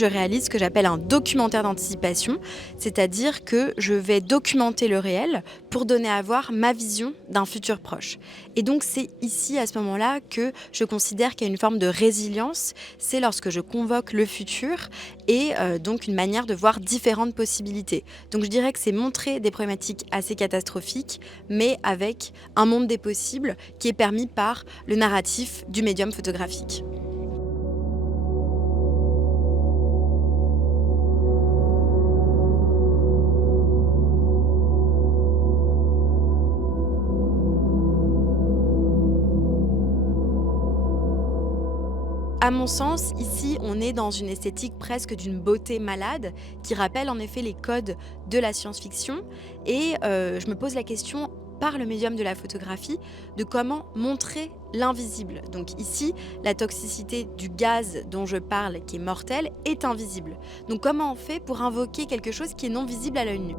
je réalise ce que j'appelle un documentaire d'anticipation, c'est-à-dire que je vais documenter le réel pour donner à voir ma vision d'un futur proche. Et donc c'est ici, à ce moment-là, que je considère qu'il y a une forme de résilience, c'est lorsque je convoque le futur et donc une manière de voir différentes possibilités. Donc je dirais que c'est montrer des problématiques assez catastrophiques, mais avec un monde des possibles qui est permis par le narratif du médium photographique. À mon sens, ici, on est dans une esthétique presque d'une beauté malade qui rappelle en effet les codes de la science-fiction et je me pose la question, par le médium de la photographie, de comment montrer l'invisible. Donc ici, la toxicité du gaz dont je parle, qui est mortel, est invisible. Donc comment on fait pour invoquer quelque chose qui est non visible à l'œil nu?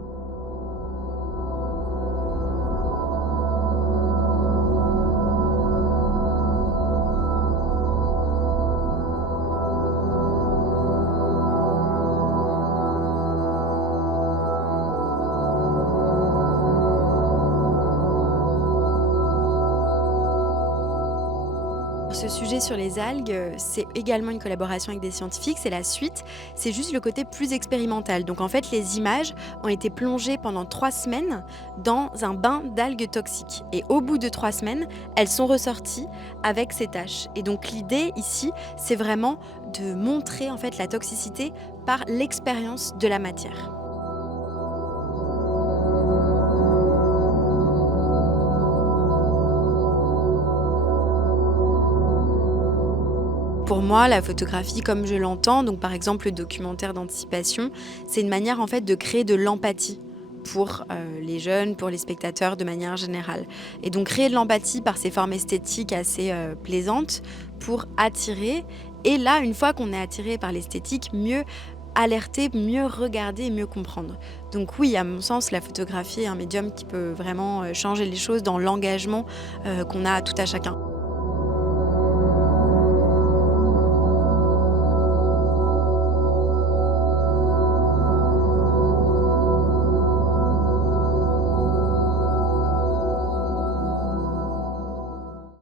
Ce sujet sur les algues, c'est également une collaboration avec des scientifiques, c'est la suite, c'est juste le côté plus expérimental. Donc en fait, les images ont été plongées pendant 3 semaines dans un bain d'algues toxiques et au bout de 3 semaines, elles sont ressorties avec ces taches et donc l'idée ici, c'est vraiment de montrer en fait la toxicité par l'expérience de la matière. Pour moi, la photographie comme je l'entends, donc par exemple le documentaire d'anticipation, c'est une manière en fait de créer de l'empathie pour les jeunes, pour les spectateurs de manière générale. Et donc créer de l'empathie par ces formes esthétiques assez plaisantes pour attirer. Et là, une fois qu'on est attiré par l'esthétique, mieux alerter, mieux regarder et mieux comprendre. Donc oui, à mon sens, la photographie est un médium qui peut vraiment changer les choses dans l'engagement qu'on a tout à chacun.